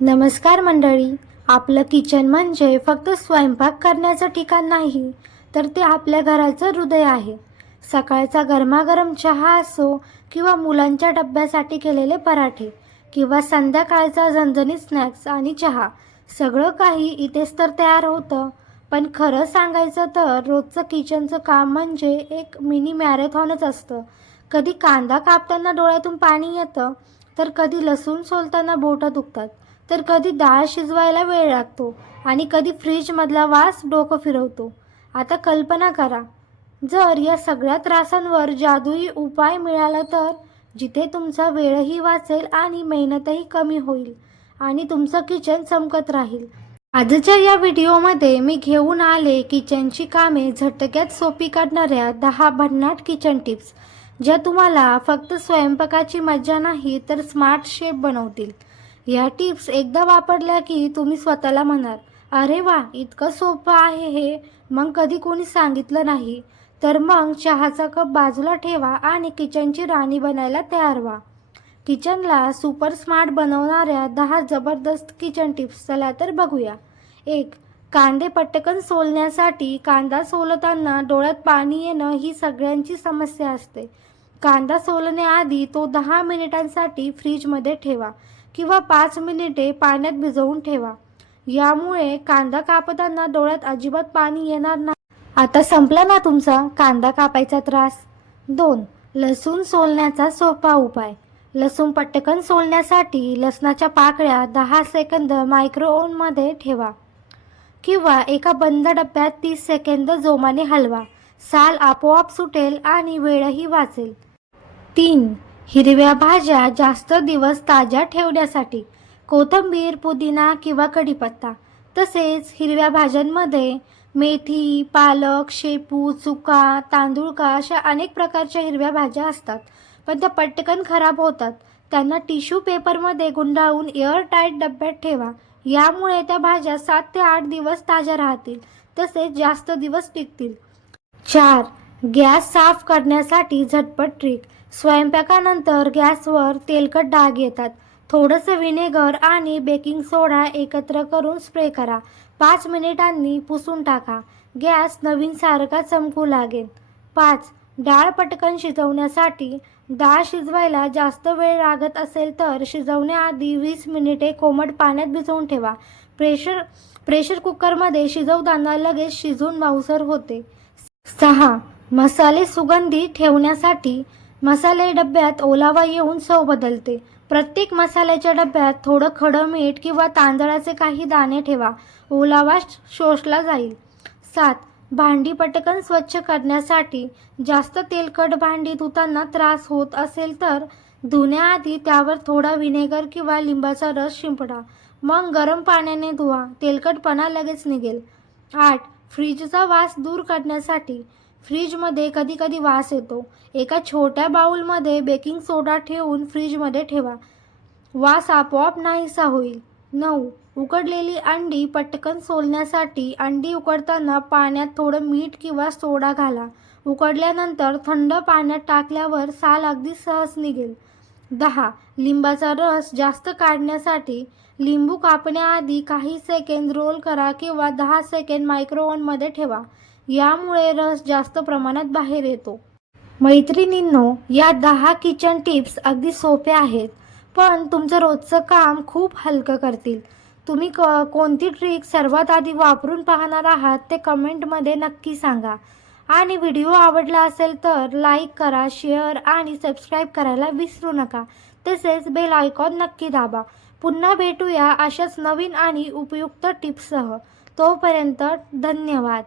नमस्कार मंडळी. आपलं किचन म्हणजे फक्त स्वयंपाक करण्याचं ठिकाण नाही तर ते आपल्या घराचं हृदय आहे. सकाळचा गरमागरम चहा असो किंवा मुलांच्या डब्यासाठी केलेले पराठे किंवा संध्याकाळचा झणझणीत स्नॅक्स आणि चहा सगळं काही इथेच तर तयार होतं. पण खरं सांगायचं तर रोजचं किचनचं काम म्हणजे एक मिनी मॅरेथॉनच असतं. कधी कांदा कापताना डोळ्यातून पाणी येतं तर कधी लसूण सोलताना बोटं दुखतात. तर कधी डाळ शिजवायला वेळ लागतो आणि कधी फ्रीजमधला वास डोकं फिरवतो. आता कल्पना करा जर या सगळ्या त्रासांवर जादुई उपाय मिळाला तर जिथे तुमचा वेळही वाचेल आणि मेहनतही कमी होईल आणि तुमचं किचन चमकत राहील. आजच्या या व्हिडिओमध्ये मी घेऊन आले किचनची कामे झटक्यात सोपी काढणाऱ्या दहा भन्नाट किचन टिप्स ज्या तुम्हाला फक्त स्वयंपाकाची मज्जा नाही तर स्मार्ट शेप बनवतील. या टिप्स एकदा वापरल्या की तुम्ही स्वतःला म्हणाल अरे वा इतकं सोपं आहे हे. मग कधी कोणी सांगितलं नाही तर मग चहाचा कप बाजूला ठेवा आणि किचनची राणी बनायला तयार व्हा. किचनला सुपर स्मार्ट बनवणाऱ्या दहा जबरदस्त किचन टिप्स चला तर बघूया. एक कांदे पटकन सोलण्यासाठी कांदा सोलताना डोळ्यात पाणी येणं ही सगळ्यांची समस्या असते. कांदा सोलण्याआधी तो दहा मिनिटांसाठी फ्रीजमध्ये ठेवा. किंवा पाच मिनिटे पाण्यात भिजवून ठेवा. यामुळे कांदा कापताना डोळ्यात अजिबात पाणी येणार नाही. आता संपला ना तुमचा कांदा कापायचा त्रास? दोन लसूण सोलण्याचा सोपा उपाय. लसूण पटकन सोलण्यासाठी लसणाच्या पाकळ्या दहा सेकंद मायक्रोओनमध्ये ठेवा. किंवा एका बंद डब्यात तीस सेकंद जोमाने हलवा. साल आपोआप सुटेल आणि वेळही वाचेल. तीन हिरव्या भाज्या जास्त दिवस ताज्या ठेवण्यासाठी कोथिंबीर पुदिना किंवा कढीपत्ता तसेच हिरव्या भाज्यांमध्ये मेथी पालक शेपू चुका तांदूळ का अशा अनेक प्रकारच्या हिरव्या भाज्या असतात. पण त्या पटकन खराब होतात. त्यांना टिश्यू पेपरमध्ये गुंडाळून एअर टाईट डब्यात ठेवा. यामुळे त्या भाज्या सात ते आठ दिवस ताज्या राहतील तसेच जास्त दिवस टिकतील. चार गॅस साफ करण्यासाठी झटपट ट्रिक स्वयंपाकानंतर गॅसवर तेलकट डाग येतात. थोडंसं व्हिनेगर आणि बेकिंग सोडा एकत्र करून स्प्रे करा. पाच मिनिटांनी पुसून टाका. गॅस नवीन सारखा चमकू लागेल. पाच. डाळ पटकन शिजवण्यासाठी डाळ शिजवायला जास्त वेळ लागत असेल तर शिजवण्याआधी वीस मिनिटे कोमट पाण्यात भिजवून ठेवा. प्रेशर प्रेशर कुकरमध्ये शिजवताना लगेच शिजून मांसर होते. सहा. मसाले सुगंधी ठेवण्यासाठी मसाले डब्यात ओलावा येऊन चव बदलते. प्रत्येक मसाल्याच्या डब्यात थोडं खडं मीठ किंवा तांदळाचे काही दाणे ठेवा. ओलावा शोषला जाईल. सात. भांडी पटकन स्वच्छ करण्यासाठी जास्त तेलकट भांडी धुताना त्रास होत असेल तर धुण्याआधी त्यावर थोडा व्हिनेगर किंवा लिंबाचा रस शिंपडा. मग गरम पाण्याने धुवा. तेलकटपणा लगेच निघेल. आठ. फ्रीजचा वास दूर करण्यासाठी फ्रीजमध्ये कधी कधी वास येतो. एका छोट्या बाऊलमध्ये बेकिंग सोडा ठेवून फ्रीजमध्ये ठेवा. वास आपोआप नाहीसा होईल. नऊ. उकडलेली अंडी पटकन सोलण्यासाठी अंडी उकडताना पाण्यात थोडं मीठ किंवा सोडा घाला. उकडल्यानंतर थंड पाण्यात टाकल्यावर साल अगदी सहज निघेल. दहा. लिंबाचा रस जास्त काढण्यासाठी लिंबू कापण्याआधी काही सेकंद रोल करा किंवा दहा सेकंद मायक्रोओव्हनमध्ये ठेवा. यामुळे रस जास्त प्रमाणात बाहेर येतो. मैत्रिणींनो या दहा किचन टिप्स अगदी सोप्या आहेत पण तुमचं रोजचं काम खूप हलकं करतील. तुम्ही क कोणती ट्रिक सर्वात आधी वापरून पाहणार आहात ते कमेंटमध्ये नक्की सांगा. आणि व्हिडिओ आवडला असेल तर लाईक करा शेअर आणि सबस्क्राईब करायला विसरू नका. तसेच बेल आयकॉन नक्की दाबा. पुन्हा भेटूया अशाच नवीन आणि उपयुक्त टिप्ससह. तोपर्यंत धन्यवाद.